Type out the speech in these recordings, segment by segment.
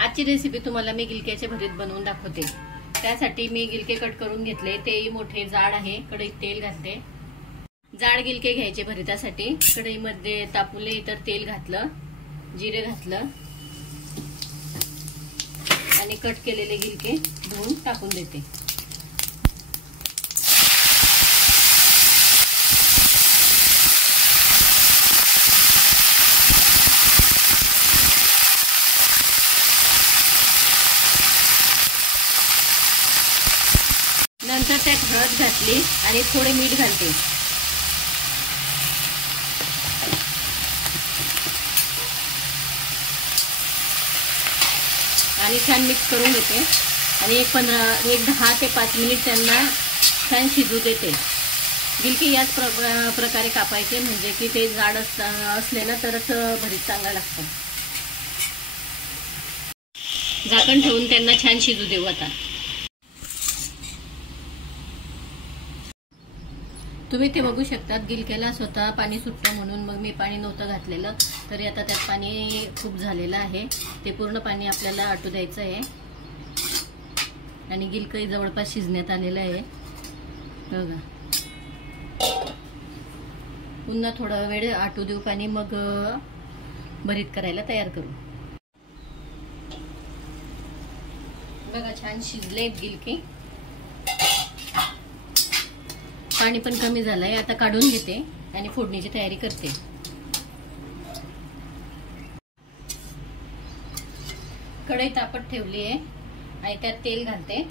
आजची रेसिपी तुम्हाला मी गिलक्याचे भरीत बनवून दाखवते। त्यासाठी मी गिलके कट करून घेतले, ते मोठे जाड आहे। कढईत तेल घालते। जाड गिलके घ्यायचे भरीतासाठी। कढईमध्ये तापवले तर तेल घातलं, जिरे घातलं आणि कट केलेले गिलके धुवून टाकून देते। नंतर त्यात हळद घातली आणि थोडे मीठ घालते आणि छान मिक्स करून घेते आणि एक 10 ते 5 मिनिट त्यांना छान शिजू देते। गिलके याच प्रकारे कापायचे, म्हणजे की ते जाड असले ना तरच भरीत चांगला लागतं। झाकण ठेवून त्यांना छान शिजू देऊ। आता तुम्ही ते बघू शकतात, गिलक्याला स्वतः पाणी सुटतं म्हणून मग मी पाणी नव्हतं घातलेलं, तरी आता त्यात पाणी खूप झालेलं आहे। ते पूर्ण पाणी आपल्याला आटू द्यायचं आहे आणि गिलकं जवळपास शिजण्यात आलेलं आहे बघा। पुन्हा थोडा वेळ आटू देऊ पाणी, मग भरीत करायला तयार करू। बघा छान शिजलेत गिलके, पाणी पण कमी झालंय। आता काढून घेते आणि फोडणीची तयारी करते। कढई तापत ठेवली आहे आणि त्यात तेल घालते।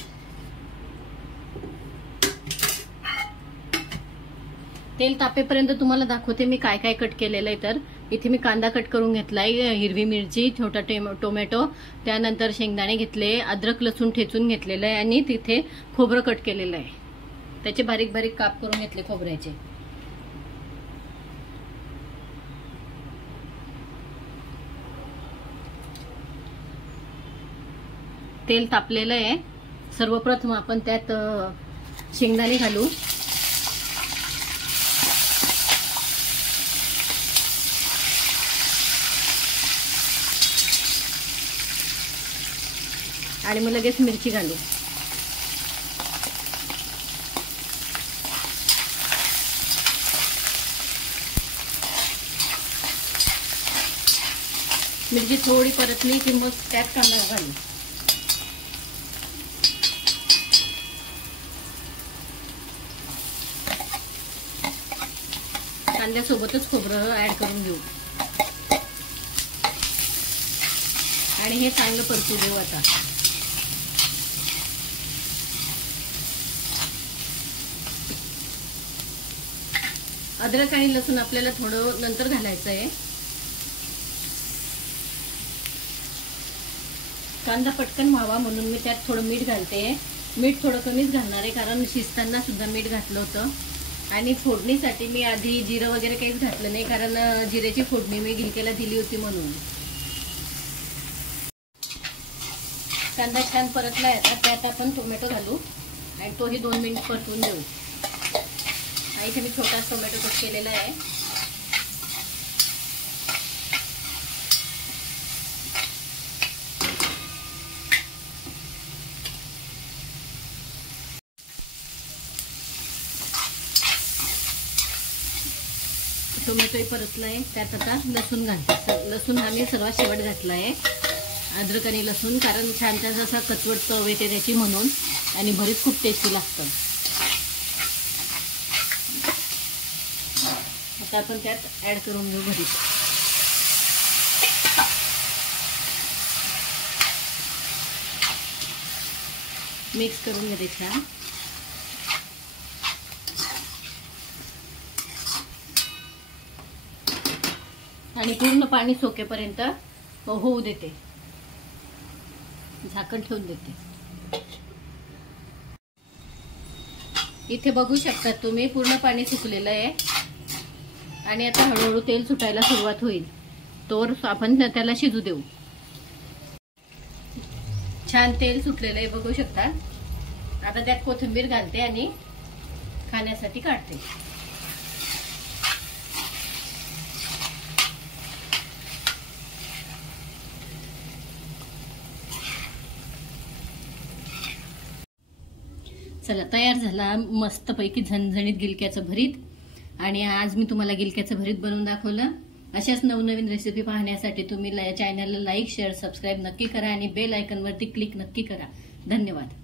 तेल तापेपर्यंत तुम्हाला दाखवते मी काय काय कट केलेलं आहे। तर इथे मी कांदा कट करून घेतलाय, हिरवी मिरची, छोटा टोमॅटो, त्यानंतर शेंगदाणे घेतले, अद्रक लसूण ठेचून घेतलेलं आहे आणि तिथे खोबरं कट केलेलं आहे। त्याचे बारीक बारीक काप करून घेतले खोबऱ्याचे। तेल तापलेलं आहे। सर्वप्रथम आपण त्यात शेंगदाणे घालू। आणि मग लगेच मिरची घालू। मिरची थोडी परतली की मग त्यात कांदा घालू। कांद्यासोबतच खोबरं ऍड करून घेऊ आणि हे चांगलं परतू देऊ। आता अद्रक आणि लसूण आपल्याला थोडं नंतर घालायचं आहे। कांदा पटकन व्हावा म्हणून मी त्यात थोडं मीठ घालते। मीठ थोडं कमीच घालणार आहे, कारण शिजताना सुद्धा मीठ घातलं होतं। आणि फोडणीसाठी मी आधी जिरं वगैरे काहीच घातलं नाही, कारण जिऱ्याची फोडणी मी गिलक्याला दिली होती म्हणून। कांदा छान परतलाय, आता त्यात आपण टोमॅटो घालू आणि तोही 2 मिनिट परतून देऊ। इथे मी छोटा टोमॅटो कट केलेला आहे। टोमॅटोही परतलाय, त्यात आता लसूण घालते। लसूण हा मी सर्वात शेवट घातला आहे, अद्रक आणि लसूण, कारण छान छान असा कचवट चव येते त्याची म्हणून, आणि भरीत खूप टेस्टी लागतं। आता आपण त्यात ऍड करून घेऊ भरीत। मिक्स करून घेते छान। आणि पूर्ण पाणी सोकेपर्यंत होऊ देते, झाकण ठेवून देते। इथे बघू शकता तुम्ही, पूर्ण पाणी सुकलेलं आहे आणि आता हळूहळू तेल सुटायला सुरुवात होईल, तोवर आपण त्याला शिजू देऊ। छान तेल सुटलेलं आहे बघू शकता। आता त्यात कोथिंबीर घालते आणि खाण्यासाठी काढते। चला, तयार झाला मस्तपैकी झणझणीत गिलक्याचं भरीत. आणि आज मी तुम्हाला गिलक्याचं भरीत बनवून दाखवलं. अशाच नवनवीन रेसिपी पाहण्यासाठी तुम्ही चॅनलला लाईक, शेअर, सबस्क्राईब नक्की करा आणि बेल आयकॉनवरती क्लिक नक्की करा. धन्यवाद.